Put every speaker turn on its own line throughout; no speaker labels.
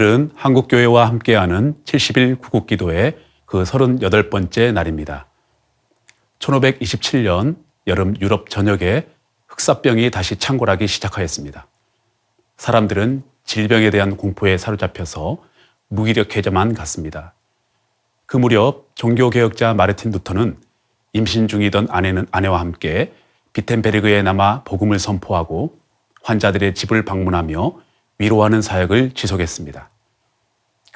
오늘은 한국교회와 함께하는 70일 구국기도의 그 38번째 날입니다. 1527년 여름 유럽 전역에 흑사병이 다시 창궐하기 시작하였습니다. 사람들은 질병에 대한 공포에 사로잡혀서 무기력해져만 갔습니다. 그 무렵 종교개혁자 마르틴 루터는 임신 중이던 아내는 아내와 함께 비텐베르그에 남아 복음을 선포하고 환자들의 집을 방문하며 위로하는 사역을 지속했습니다.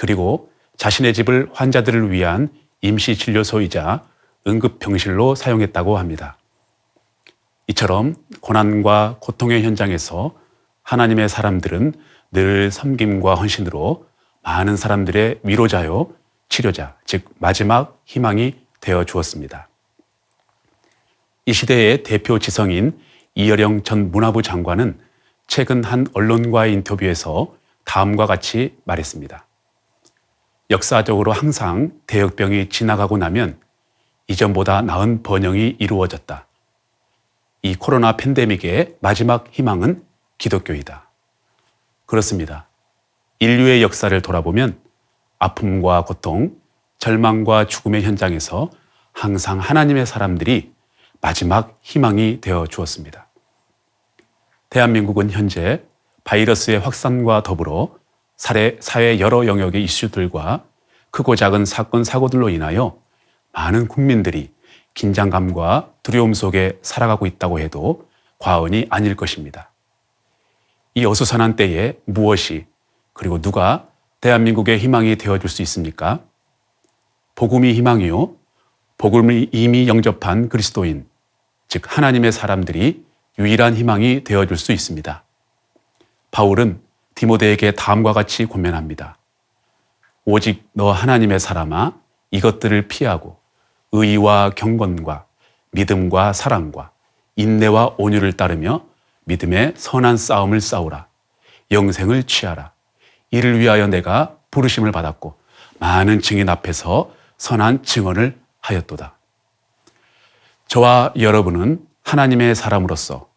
그리고 자신의 집을 환자들을 위한 임시 진료소이자 응급병실로 사용했다고 합니다. 이처럼 고난과 고통의 현장에서 하나님의 사람들은 늘 섬김과 헌신으로 많은 사람들의 위로자요, 치료자, 즉 마지막 희망이 되어 주었습니다. 이 시대의 대표 지성인 이여령 전 문화부 장관은 최근 한 언론과의 인터뷰에서 다음과 같이 말했습니다. 역사적으로 항상 대역병이 지나가고 나면 이전보다 나은 번영이 이루어졌다. 이 코로나 팬데믹의 마지막 희망은 기독교이다. 그렇습니다. 인류의 역사를 돌아보면 아픔과 고통, 절망과 죽음의 현장에서 항상 하나님의 사람들이 마지막 희망이 되어 주었습니다. 대한민국은 현재 바이러스의 확산과 더불어 사회, 사회 여러 영역의 이슈들과 크고 작은 사건, 사고들로 인하여 많은 국민들이 긴장감과 두려움 속에 살아가고 있다고 해도 과언이 아닐 것입니다. 이 어수선한 때에 무엇이 그리고 누가 대한민국의 희망이 되어줄 수 있습니까? 복음이 희망이요. 복음을 이미 영접한 그리스도인, 즉 하나님의 사람들이 유일한 희망이 되어줄 수 있습니다. 바울은 디모데에게 다음과 같이 고면합니다. 오직 너 하나님의 사람아 이것들을 피하고 의와 경건과 믿음과 사랑과 인내와 온유를 따르며 믿음의 선한 싸움을 싸우라. 영생을 취하라. 이를 위하여 내가 부르심을 받았고 많은 증인 앞에서 선한 증언을 하였도다. 저와 여러분은 하나님의 사람으로서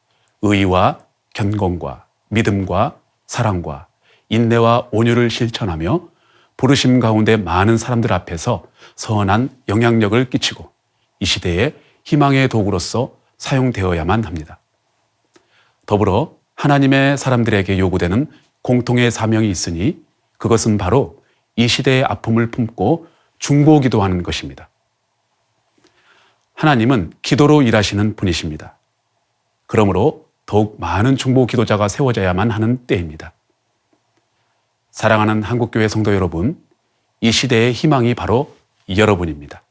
의와 견공과 믿음과 사랑과 인내와 온유를 실천하며 부르심 가운데 많은 사람들 앞에서 선한 영향력을 끼치고 이 시대의 희망의 도구로서 사용되어야만 합니다. 더불어 하나님의 사람들에게 요구되는 공통의 사명이 있으니 그것은 바로 이 시대의 아픔을 품고 중보 기도하는 것입니다. 하나님은 기도로 일하시는 분이십니다. 그러므로 더욱 많은 중보 기도자가 세워져야만 하는 때입니다. 사랑하는 한국교회 성도 여러분, 이 시대의 희망이 바로 여러분입니다.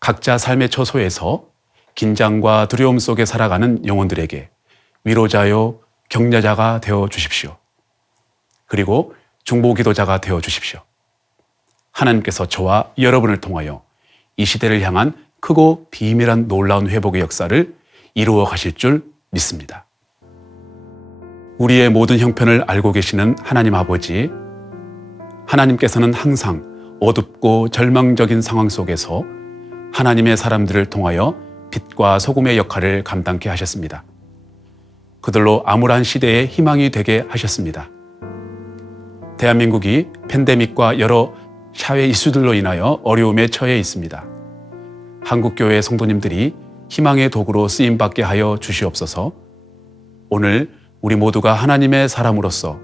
각자 삶의 처소에서 긴장과 두려움 속에 살아가는 영혼들에게 위로자요, 격려자가 되어 주십시오. 그리고 중보 기도자가 되어 주십시오. 하나님께서 저와 여러분을 통하여 이 시대를 향한 크고 비밀한 놀라운 회복의 역사를 이루어 가실 줄 믿습니다. 우리의 모든 형편을 알고 계시는 하나님 아버지, 하나님께서는 항상 어둡고 절망적인 상황 속에서 하나님의 사람들을 통하여 빛과 소금의 역할을 감당케 하셨습니다. 그들로 암울한 시대에 희망이 되게 하셨습니다. 대한민국이 팬데믹과 여러 사회 이슈들로 인하여 어려움에 처해 있습니다. 한국교회 성도님들이 희망의 도구로 쓰임 받게 하여 주시옵소서 오늘 우리 모두가 하나님의 사람으로서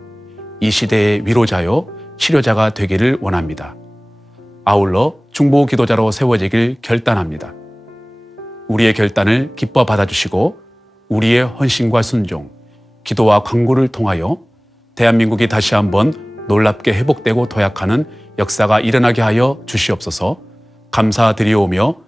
이 시대의 위로자요, 치료자가 되기를 원합니다. 아울러 중보 기도자로 세워지길 결단합니다. 우리의 결단을 기뻐 받아주시고 우리의 헌신과 순종, 기도와 광고를 통하여 대한민국이 다시 한번 놀랍게 회복되고 도약하는 역사가 일어나게 하여 주시옵소서 감사드리오며